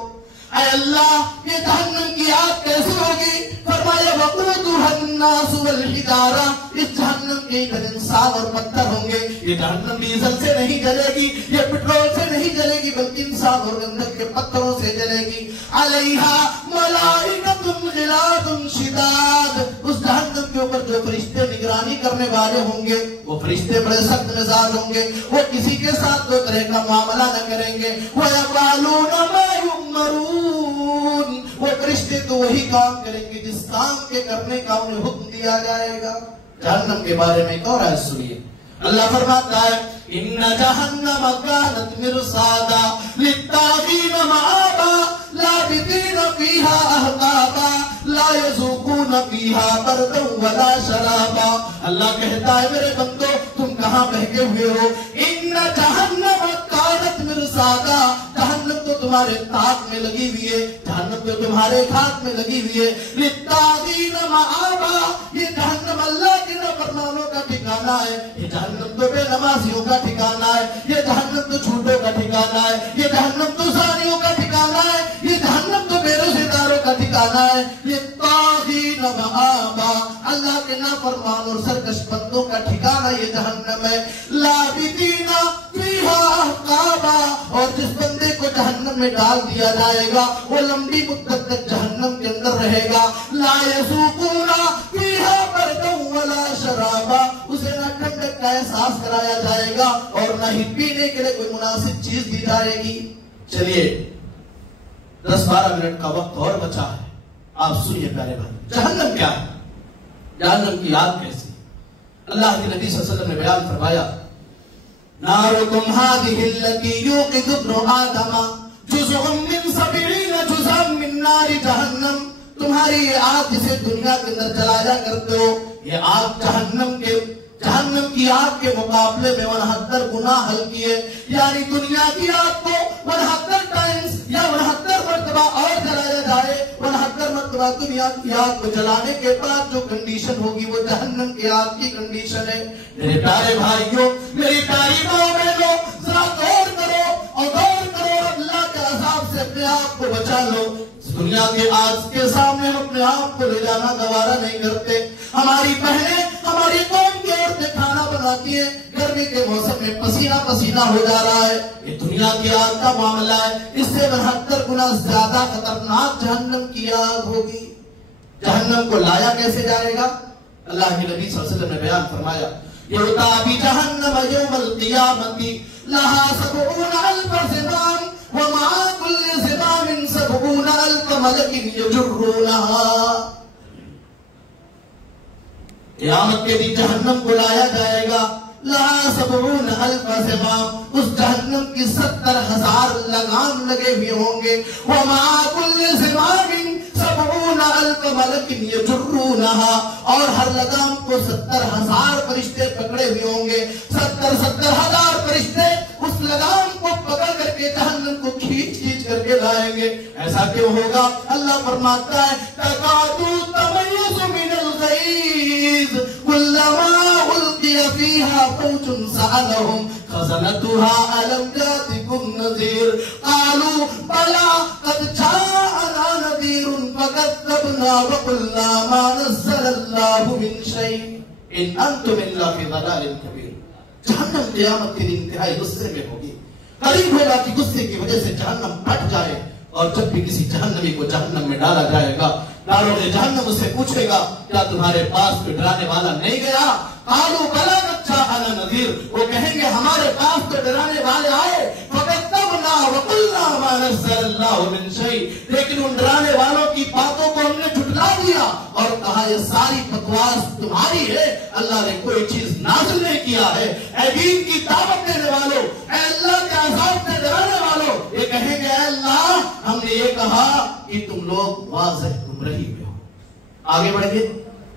اے اللہ یہ جہنم کی آگ کیسے ہوگی؟ فرمایا وقودھا الناس والحجارہ، اس جہنم کے اندر انسان اور پتھر ہوں گے. یہ جہنم ڈیزل سے نہیں جلے گی، یہ پٹرول سے نہیں جلے گی، بلکہ انسان اور گندک کے پتھروں سے جلے گی. علیہا ملائکۃ غلاظ شداد، اس جہنم کے اوپر جو فرشتے نگرانی کرنے والے ہوں گے وہ فرشتے بڑے سخت مزاج ہوں گے. وہ کسی کے ساتھ دو طرح کا معاملہ نہ کریں گے. وَيَفْعَلُونَ مَا يُؤْمَرُونَ، وہ فرشتے تو وہی کام کریں گے جس کام کے کرنے کا انہیں حکم دیا جائے گا. جہنم کے بارے میں ایک اور آیت سنیے. اللہ فرماتا ہے ان جہنم کانت مرصادا للطاغین مآبا لابثین فیہا احقابا لا یذوقون فیہا بردا ولا شرابا. اللہ کہتا ہے میرے بندو تم کہاں بہکے ہوئے ہو. ان جہنم کانت مرصادا، جہنم تو تمہارے تاک میں لگی ہوئی ہے، جہنم تو تمہارے کھات میں لگی ہوئی ہے. للطاغین مآبا، یہ جہنم اللہ کے نافرمانوں کا ٹھکانہ ہے. یہ جہنم تو بے نمازیوں کا ٹھکانہ ہے، یہ جہنم تو جھوٹوں کا ٹھکانہ ہے، یہ جہنم تو زانیوں کا ٹھکانہ ہے، یہ جہنم تو بے روزے داروں کا ٹھکانہ ہے. یہ طاغین مآبا، اللہ کے نافرمان اور سرکش بندوں کا ٹھکانہ یہ جہنم ہے. لابثین فیہا احقابا، اور جس بندے کو جہنم میں ڈال دیا جائے گا وہ لمبی مدت تک جہنم کے اندر رہے گا. لا یذوقون فیہا بردا ولا شرابا، اسے نہ ٹھنڈک کا احساس کرایا جائے گا اور نہ ہی پینے کے لیے کوئی مناسب چیز دی جائے گی. چلیے 10-12 منٹ کا وقت اور بچا ہے، آپ سنیے پیارے بھائی. جہنم کیا ہے؟ جہنم کی آگ کیسی؟ اللہ کے نبی صلی اللہ علیہ وسلم نے بیان فرمایا نارکم ہذہ التی یوقد ابن آدم جزء من 70 جزءا من نار جہنم. تمہاری یہ آگ جسے دنیا کے اندر جلایا کرتے ہو، یہ آگ جہنم کی آگ کے مقابلے میں 69 گنا ہلکی ہے. یعنی دنیا کی آگ کو 69 ٹائمز یا 69 مرتبہ اور جلایا جائے. 69 مرتبہ دنیا کی آگ کو جلانے کے بعد جو کنڈیشن ہوگی وہ جہنم کی آگ کی کنڈیشن ہے. میرے پیارے بھائیوں، میری پیاری ماں بہنوں، ذرا غور کرو اور غور کرو، اللہ کے عذاب سے اپنے آپ کو بچا لو. دنیا کے آگ کے سامنے ہم اپنے آپ کو لے جانا گوارا نہیں کرتے. ہماری بہنیں، ہماری قوم کی عورتیں کھانا بناتی ہیں، گرمی کے موسم میں پسینہ پسینہ ہو جا رہا ہے. یہ دنیا کی آگ کا معاملہ ہے. اس سے 72 گنا زیادہ خطرناک جہنم کی آگ ہوگی. جہنم کو لایا کیسے جائے گا؟ اللہ کے نبی صلی اللہ علیہ وسلم نے بیان فرمایا یؤتی بجہنم یوم القیامۃ لہا 70,000 زمام ومع كل زمام 70,000 ملک یجرونها. قیامت کے دن جہنم کو لایا جائے گا. لہا 70,000 زمام، اس جہنم کی 70,000 لگام لگے ہوئے ہوں گے. ومع كل زمام 70,000 ملک یجرونها. يحملونها، اور ہر لگام کو 70,000 فرشتے پکڑے ہوئے ہوں گے. 70,000 فرشتے اس لگام کو پکڑ کر کے جہنم کو کھینچ کر کے لائیں گے. ایسا کیوں ہوگا؟ اللہ فرماتا ہے تَكَادُ تَمَيَّزُ مِنَ الْغَيْظِ كُلَّمَا أُلْقِيَ فِيهَا فَوْجٌ سَأَلَهُمْ خَزَنَتُهَا أَلَمْ يَأْتِكُمْ نَذِيرٌ قَالُوا بَلَىٰ قَدْ جَاءَنَا نَذِيرٌ فَكَذَّبْنَا وَقُلْنَا مَا نَزَّلَ اللَّهُ مِن شَيْءٍ إِنْ أَنْتُمْ إِلَّا فِي ضَلَالٍ كَبِيرٍ. جہنم قیامت کے دن انتہائی غصے میں ہوگی. قریب ہوگا کہ غصے کی وجہ سے جہنم پھٹ جائے. اور جب بھی کسی جہنمی کو جہنم میں ڈالا جائے گا، داروغ جہنم اس سے پوچھے گا کیا تمہارے پاس کوئی ڈرانے والا نہیں گیا؟ قالوا بلی قد جاءنا نذیر، وہ کہیں گے ہمارے پاس تو ڈرانے والے آئے. فکذبنا وقلنا ما نزل اللہ من شیء، لیکن ان ڈرانے والوں کی باتوں کو ہم نے جھٹلا دیا اور کہا یہ ساری بکواس تمہاری ہے، اللہ نے کوئی چیز نازل نہیں کیا ہے. اے دین کی دعوت دینے والوں، اے اللہ کے عذاب سے ڈرانے والوں، یہ کہیں گے اے اللہ ہم نے یہ کہا کہ تم لوگ واضح گمراہی میں ہو. آگے بڑھئے.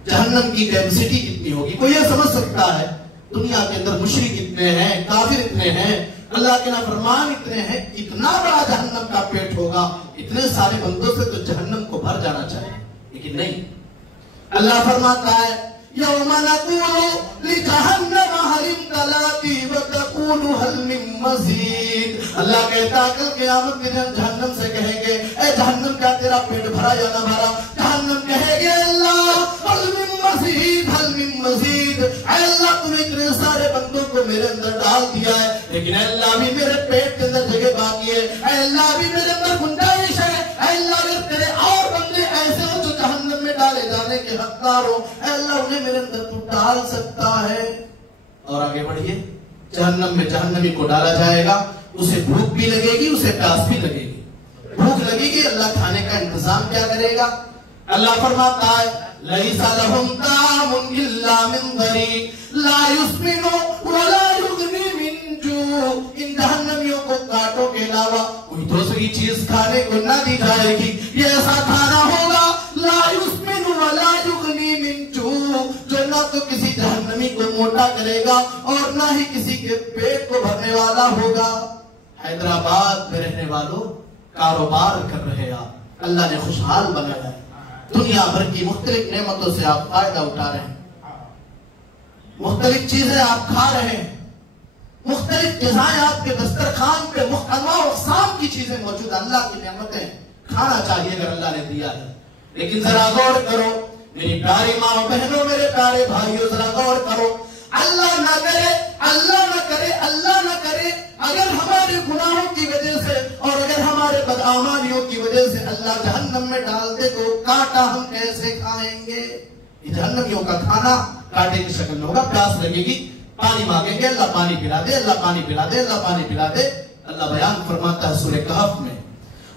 جہنم کی کیپیسٹی کتنی ہوگی؟ کوئی یہ سمجھ سکتا ہے؟ دنیا کے اندر مشرک اتنے ہیں، کافر اتنے ہیں، اللہ کے نافرمان اتنے ہیں، اتنا بڑا جہنم کا پیٹ ہوگا، اتنے سارے بندوں سے تو جہنم کو بھر جانا چاہیے. لیکن نہیں، اللہ فرماتا ہے یوم نقول لجہنم هل امتلأت وتقول هل من مزید. اللہ کہتا ہے کل قیامت کے دن جہنم سے کہیں گے اے جہنم کیا تیرا پیٹ بھرا یا نہ بھرا؟ جہنم کہے گے اللہ هل من مزید هل من مزید. اے اللہ تم نے اتنے سارے بندوں کو میرے اندر ڈال دیا ہے، لیکن اے اللہ بھی میرے پیٹ کے اندر جگہ باقی ہے. اے اللہ بھی میرے اندر گنجائش ہے. اے اللہ اگر تیرے اور بندے ایسے ہو جو جہنم میں ڈالے جانے کے حقدار ہو، اے اللہ انہیں میرے اندر تو ڈال سکتا ہے. اور آگے بڑھئے. جہنم میں جہنمی کو ڈالا جائے گا، اسے بھوک بھی لگے گی، اسے پیاس بھی لگے گی. بھوک لگے گی، اللہ کھانے کا انتظام کیا کرے گا؟ اللہ فرماتا ہے لَيْسَ لَهُمْ طَعَامٌ إِلَّا مِنْ ضَرِيعٍ لَا يُسْمِنُ وَلَا يُغْنِي مِنْ جُوعٍ. ان جہنمیوں کو کانٹوں کے علاوہ کوئی دوسری چیز کھانے کو نہ دی جائے گی. یہ ایسا کھانا ہوگا لَا يُسْمِنُ وَلَا يُغْنِي مِنْ جُوعٍ، جو نہ تو کسی جہنمی کو موٹا کرے گا اور نہ ہی کسی کے پیٹ کو بھرنے والا ہوگا. حیدرآباد میں رہنے والوں کاروبار کر رہے آپ، اللہ نے خوشحال بنایا ہے. دنیا بھر کی مختلف نعمتوں سے آپ فائدہ اٹھا رہے ہیں، مختلف چیزیں آپ کھا رہے ہیں، مختلف غذائیں آپ کے دسترخوان پہ انواع و اقسام کی چیزیں موجود ہیں. اللہ کی نعمتیں کھانا چاہیے اگر اللہ نے دیا ہے. لیکن ذرا غور کرو میری پیاری ماں بہنوں، میرے پیارے بھائیوں، ذرا غور کرو. اللہ نہ کرے، اللہ نہ کرے، اللہ نہ کرے اگر ہمارے گناہوں کی وجہ سے اور اگر ہمارے بدعمالیوں کی وجہ سے اللہ جہنم میں ڈال دے تو کانٹا ہم کیسے کھائیں گے؟ یہ جہنمیوں کا کھانا کانٹے کی شکل میں ہوگا. پیاس لگے گی، پانی مانگیں گے، اللہ پانی پلا دے، اللہ پانی پلا دے، اللہ پانی پلا دے. اللہ بیان فرماتا ہے سورہ کہف میں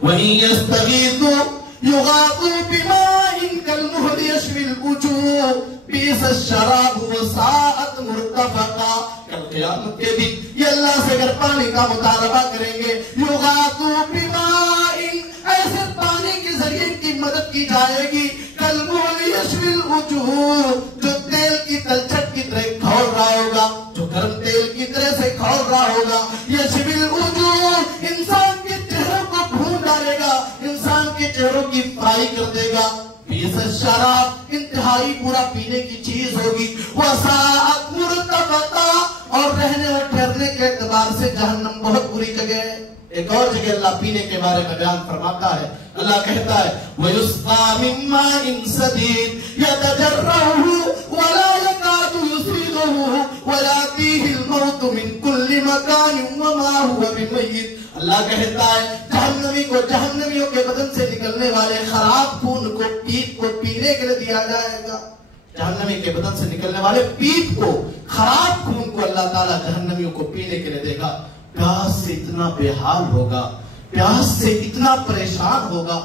وَإِن يَسْتَغِيثُوا يُغَاثُوا بِمَاءٍ كَالْمُهْلِ يَشْوِي الْوُجُوهَ بِئْسَ الشَّرَابُ وَسَاءَتْ مُرْتَفَقًا. کل قیامت کے دن یہ اللہ سے اگر پانی کا مطالبہ کریں گے، یغاثوا بِمَاءٍ، ایسے پانی کے ذریعے ان کی مدد کی جائے گی. كَالْمُهْلِ يَشْوِي الْوُجُوهَ، جو تیل کی تلچھٹ کی طرح کھول رہا ہوگا، جو گرم تیل کی طرح سے کھول رہا ہوگا. يَشْوِي الْوُجُوهَ، انسان کے چہروں کو بھون ڈالے گا، انسان کے چہروں کی فرائی کر دے گا. بِئْسَ الشَّرَابُ، انتہائی پورا پینے کی چیز ہوگی. وَسَاءَتْ مُرْتَفَقًا، اور رہنے اور ٹھہرنے کے اعتبار سے جہنم بہت بری جگہ ہے. ایک اور جگہ اللہ پینے کے بارے میں بیان فرماتا ہے. اللہ کہتا ہے وَيُسْقَىٰ مِن مَّاءٍ صَدِيدٍ يَتَجَرَّعُهُ وَلَا يَكَادُ يُسِيغُهُ وَيَأْتِيهِ الْمَوْتُ مِن كُلِّ مَكَانٍ وَمَا هُوَ بِمَيِّتٍ. اللہ کہتا ہے جہنمی کو جہنمیوں کے بدن سے نکلنے والے خراب خون کو پیپ کو پینے کے لیے دیا جائے گا. جہنمی کے بدن سے نکلنے والے پیپ کو، خراب خون کو اللہ تعالیٰ جہنمیوں کو پینے کے لیے دے گا. پیاس سے اتنا بے حال ہوگا، پیاس سے اتنا پریشان ہوگا،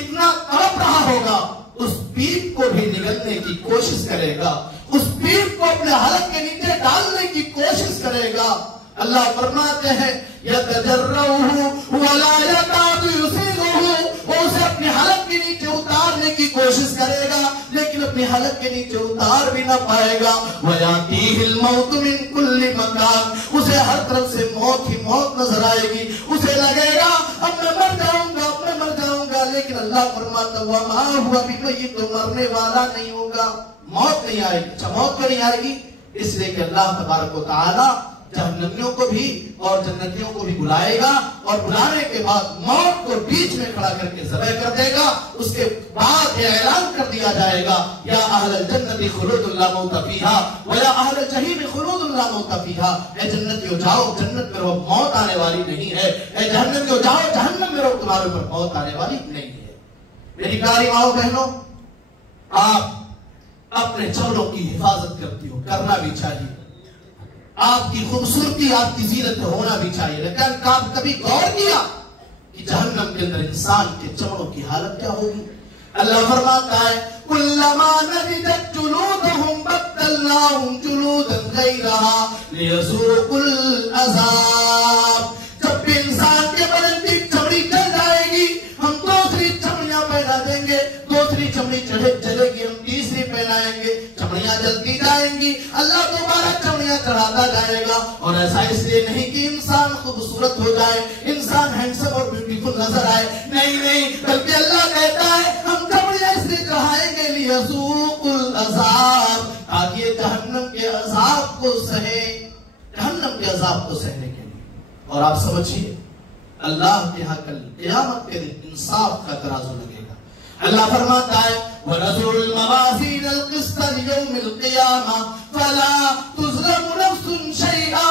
اتنا تڑپ رہا ہوگا، اس پیپ کو بھی نگلنے کی کوشش کرے گا، اس پیپ کو اپنے حلق کے نیچے ڈالنے کی کوشش کرے گا. اللہ فرماتے ہیں یتجرعہ ولا یکاد یسیغہ، وہ اسے اپنے حلق کے نیچے اتارنے کی کوشش کرے گا لیکن اپنی حلق کے نیچے اتار بھی نہ پائے گا. وَيَأْتِيهِ الْمَوْتُ مِنْ كُلِّ مَكَانٍ اسے ہر طرف سے موت ہی موت نظر آئے گی. اسے لگے گا اب میں مر جاؤں گا، اب میں مر جاؤں گا، لیکن اللہ فرماتا وَمَا هُوَ بِمَيِّتٍ تو مرنے والا نہیں ہوگا، موت نہیں آئے گی. اچھا موت کیوں نہیں آئے گی؟ اس لیے کہ اللہ تبارک و تعالی جہنمیوں کو بھی اور جنتیوں کو بھی بلائے گا، اور بلانے کے بعد موت کو بیچ میں کھڑا کر کے ذبح کر دے گا. اس کے بعد یہ اعلان کر دیا جائے گا یا اہل الجنت خلود لا موت فیہا ویا اہل الجحیم خلود لا موت فیہا. اے جنتیوں جاؤ، جنت میں رہو، موت آنے والی نہیں ہے. اے جہنمیوں جاؤ، جہنم میں رہو، تمہارے اوپر موت آنے والی نہیں ہے. میری پیاری ماؤں بہنوں، آپ اپنے چمڑوں کی حفاظت کرتی ہو، کرنا بھی چاہیے. آپ کی خوبصورتی، آپ کی زینت ہونا بھی چاہیے، لیکن آپ کبھی غور کیا کہ جہنم کے اندر انسان کے چمڑوں کی حالت کیا ہوگی؟ اللہ فرماتا ہے کلما نضجت جلودهم بدلناهم جلودا غیرها لیذوقوا العذاب. جب بھی انسان کے بدن کی چمڑی جل جائے گی ہم دوسری چمڑیاں پہنا دیں گے، دوسری چمڑی جلے گی ہم تیسری پہنائیں گے. چمڑیاں جلتی جائیں گی، اللہ دوبارہ چمڑیاں چڑھاتا جائے گا. اور ایسا اس لیے نہیں کہ انسان خوبصورت ہو جائے، انسان ہینڈسم اور بیوٹیفل نظر آئے، نہیں، بلکہ اللہ کہتا ہے ہم چمڑیاں اس لیے چڑھائیں گے لیذوقوا العذاب، تاکہ یہ جہنم کے عذاب کو سہیں، جہنم کے عذاب کو سہنے کے لیے. اور آپ سمجھیے اللہ کے یہاں کل قیامت کے دن انصاف کا ترازو لگے گا. اللہ فرماتا ہے وَنَضَعُ الْمَوَازِينَ الْقِسْطَ لِيَوْمِ الْقِيَامَةِ فَلَا تُظْلَمُ نَفْسٌ شَيْئًا.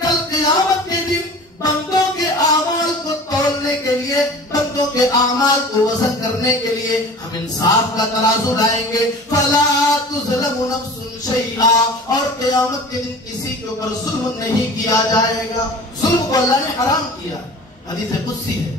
کل قیامت کے دن بندوں کے اعمال کو تولنے کے لیے، بندوں کے اعمال کو وزن کرنے کے لیے ہم انصاف کا ترازو لائیں گے. فَلَا تُظْلَمُ نَفْسٌ شَيْئًا. اور قیامت کے دن کسی کے اوپر ظلم نہیں کیا جائے گا. ظلم کو اللہ نے حرام کیا. حدیث قدسی ہے،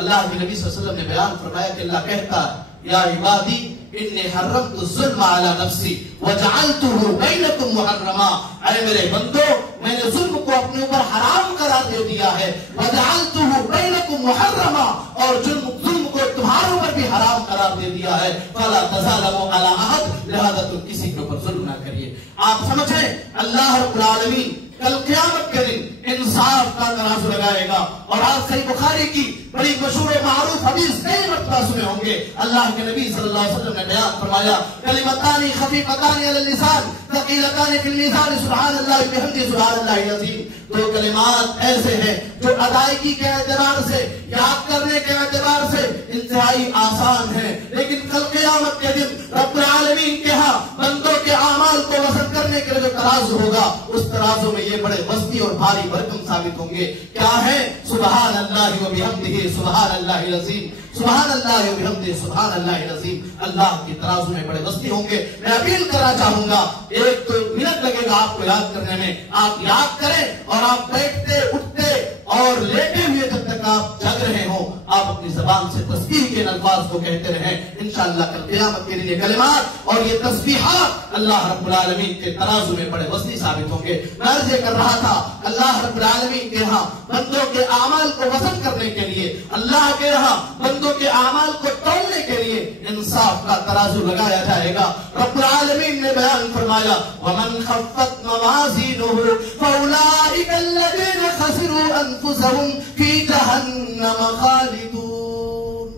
اللہ کے نبی صلی اللہ علیہ وسلم نے بیان فرمایا کہ اللہ کہتا ہے یا عبادی انی حرمت الظلم علی نفسی وجعلتہ بینکم محرما. اے میرے بندو میں نے ظلم کو اپنے اوپر حرام قرار دے دیا ہے. وجعلتہ بینکم محرما، اور ظلم کو تمہارے اوپر بھی حرام قرار دے دیا ہے. فلا تظالموا علی احد، لہذا تم کسی کے اوپر ظلم نہ کریے. آپ سمجھیں اللہ رب العالمین کل قیامت کے دن انصاف کا ترازو لگائے گا. اور آپ صحیح بخاری کی بڑی مشہور و معروف حدیث کئی مرتبہ سنے ہوں گے. اللہ کے نبی صلی اللہ علیہ وسلم نے بیان فرمایا کلمتان خفیفتان علی اللسان ثقیلتان فی المیزان سبحان اللہ بحمدہ سبحان اللہ العظیم. دو کلمات ایسے ہیں جو ادائیگی کے اعتبار سے، یاد کرنے کے اعتبار سے انتہائی آسان ہیں، لیکن کل قیامت کے دن رب العالمین کے ہاں بندوں کے اعمال کو وزن کرنے کے لیے جو ترازو ہوگا اس ترازو میں یہ بڑے وزنی اور بھاری بھرکم ثابت ہوں گے. کیا ہے؟ سبحان اللہ و بحمدہ سبحان اللہ العظیم، سبحان اللہ و بحمدہ سبحان اللہ العظیم. اللہ کے ترازو میں بڑے وزنی ہوں گے. میں اپیل کرنا چاہوں گا، ایک تو منٹ لگے گا آپ کو یاد کرنے میں، آپ یاد کریں اور آپ بیٹھتے اٹھتے اور لیٹے ہوئے جب تک آپ جگ رہے ہوں آپ اپنی زبان سے تسبیح کے الفاظ کو کہتے رہیں. انشاءاللہ کل قیامت کے لیے کلمات اور یہ تسبیحات اللہ رب العالمین کے ترازو میں بڑے وزنی ثابت ہوں گے. میں عرض یہ کر رہا تھا اللہ رب العالمین کے ہاں بندوں کے اعمال کو وزن کرنے کے لیے، اللہ کے ہاں بندوں کے اعمال کو تولنے کے لیے انصاف کا ترازو لگایا جائے گا. رب العالمین نے بیان فرمایا وَمَنْ خَفَّتْ مَوَازِينُهُ فَأُولَٰئِكَ الَّذِينَ خَسِرُوا أَنفُسَهُمْ فِي جَهَنَّمَ خَالِدُونَ.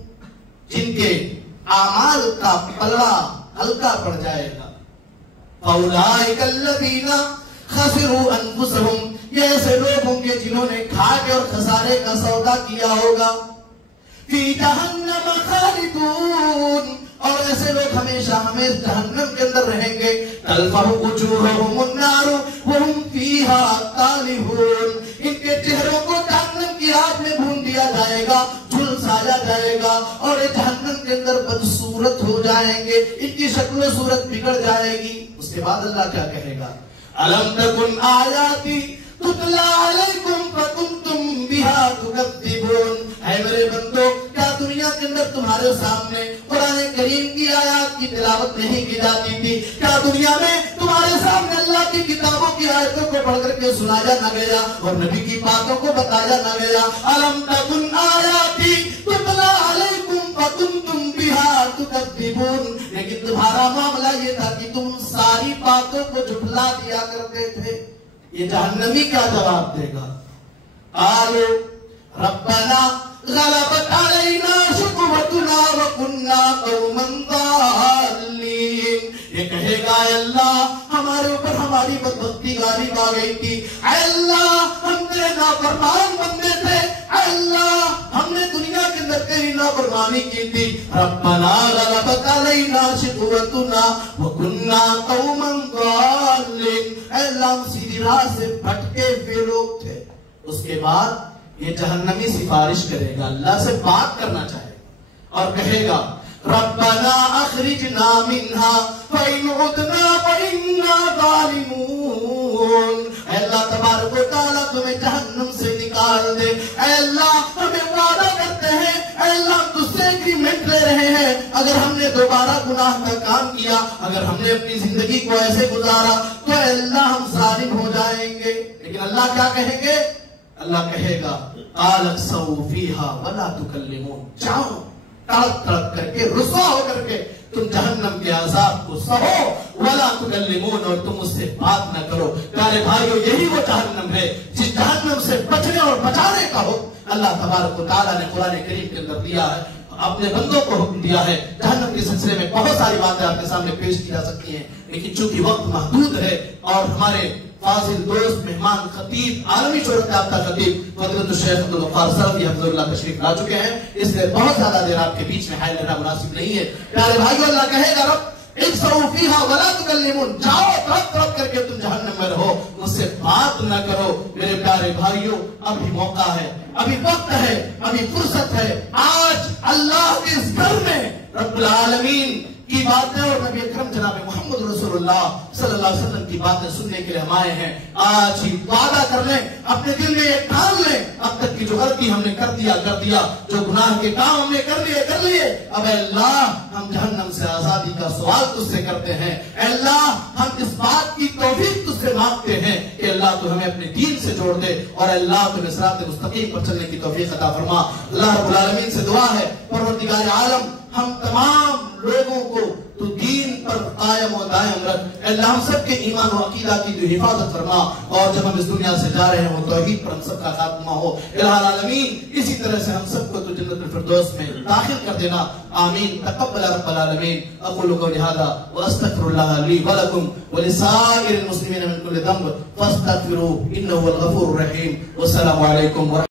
جن کے اعمال کا پلڑا ہلکا پڑ جائے گا. فَأُولَٰئِكَ الَّذِينَ خَسِرُوا أَنفُسَهُمْ، یہ ایسے لوگ ہوں گے جنہوں نے گھاٹے اور خسارے کا سودا کیا ہوگا. فی جہنم خالدون، اور ایسے لوگ ہمیشہ جہنم کے اندر رہیں گے. تلفح وجوہہم النار وہم فیہا کالحون، ان کے چہروں کو جہنم کی آگ میں بھون دیا جائے گا، جھلسایا جائے گا، اور یہ جہنم کے اندر بدصورت ہو جائیں گے، ان کی شکل و صورت بگڑ جائے گی. اس کے بعد اللہ کیا کہے گا؟ الم تکن آیاتی تتلی علیکم فکنتم بہا تکذبون. اے میرے بندو کیا دنیا کے اندر تمہارے سامنے قرآن کریم کی آیات کی تلاوت نہیں کی جاتی تھی؟ کیا دنیا میں تمہارے سامنے اللہ کی کتابوں کی آیتوں کو پڑھ کر کے سنایا نہ گیا اور نبی کی باتوں کو بتایا نہ گیا؟ الم تکن آیاتی تتلی علیکم وَكُنْتُمْ بِهَا تُكَذِّبُونَ، لیکن تمہارا معاملہ یہ تھا کہ تم ساری باتوں کو جھٹلا دیا کرتے تھے۔ یہ جہنمی کیا جواب دے گا؟ قالوا ربنا غلبت علینا شقوتنا وکنا قوما ضالین، یہ کہے گا اے اللہ ہمارے اوپر ہماری بدبختی غالب آ گئی تھی، اے اللہ ہم تیرے نافرمان بندے تھے، اے اللہ ہم نے دنیا کے اندر تیری نافرمانی کی تھی۔ ربنا غلبت علینا شقوتنا وکنا قوما ضالین، اے اللہ ہم سیدھی راہ سے بھٹکے ہوئے لوگ تھے۔ اس کے بعد یہ جہنمی سفارش کرے گا، اللہ سے بات کرنا چاہے گا اور کہے گا ربنا اخرجنا منها فإن عدنا فإنا ظالمون، اے اللہ تبارک و تعالیٰ تمہیں جہنم سے نکال دے، اے اللہ ہمیں وعدہ کرتے ہیں، اے اللہ ہم تجھ سے ایگریمنٹ لے رہے ہیں، اگر ہم نے دوبارہ گناہ کا کام کیا، اگر ہم نے اپنی زندگی کو ایسے گزارا تو اے اللہ ہم ظالم ہو جائیں گے۔ لیکن اللہ کیا کہیں گے؟ اللہ کہے گا قال اخسؤوا فيها ولا تكلمون، جاؤ تڑپ تڑپ کر کے رسوا ہو کر کے تم جہنم کے عذاب کو سہو، ولا تکلمون، اور تم اس سے بات نہ کرو۔ پیارے بھائیو یہی وہ جہنم ہے جس جہنم سے بچنے اور بچانے کا حکم اللہ تبارک و تعالیٰ نے قرآن کریم کے اندر دیا ہے، اپنے بندوں کو حکم دیا ہے۔ جہنم کے سلسلے میں بہت ساری باتیں آپ کے سامنے پیش کی جا سکتی ہیں، لیکن چونکہ وقت محدود ہے اور ہمارے فاضل دوست مہمان خطیب عالمی شہرت یافتہ خطیب فضیلت الشیخ عبدالغفار سلفی حفظہ اللہ تشریف لا چکے ہیں، اس لیے بہت زیادہ دیر آپ کے بیچ میں حائل رہنا مناسب نہیں ہے۔ پیارے بھائیو اللہ کہے گا رب اخسؤوا فیہا ولا تکلمون، جاؤ تڑپ تڑپ کر کے تم جہنم میں رہو، مجھ سے بات نہ کرو۔ میرے پیارے بھائیو ابھی موقع ہے، ابھی وقت ہے، ابھی فرصت ہے۔ آج اللہ کے اس گھر میں رب العالمین کی باتیں اور نبی اکرم جناب محمد رسول اللہ صلی اللہ علیہ وسلم کی باتیں سننے کے لیے ہم آئے ہیں۔ آج ہی وعدہ کر لیں، اپنے دل میں یہ ٹھان لیں، اب تک کی جو غلطی ہم نے کر دیا، جو گناہ کے کام ہم نے کر لیے، اب اے اللہ ہم جہنم سے آزادی کا سوال تجھ سے کرتے ہیں۔ اے اللہ ہم اس بات کی توفیق تجھ سے مانگتے ہیں کہ اللہ تو ہمیں اپنے دین سے جوڑ دے، اور اے اللہ تمہیں صراط مستقیم پر چلنے کی توفیق عطا فرما۔ اللہ رب العالمین سے دعا ہے پروردگار عالم ہم تمام لوگوں کو تو دین پر قائم و دائم رکھ، اے اللہ ہم سب کے ایمان و عقیدہ کی جو حفاظت فرما، اور جب ہم اس دنیا سے جا رہے ہیں وہ توحید پر ہم سب کا خاتمہ ہو۔ الہ العالمین اسی طرح سے ہم سب کو تو جنت الفردوس میں داخل کر دینا، آمین۔ تقبل رب العالمین۔ اقول قولی ھذا واستغفر اللہ لی ولکم ولسائر المسلمین من کل ذنب فاستغفروہ انہ هو الغفور الرحیم۔ والسلام علیکم ورحمۃ اللہ۔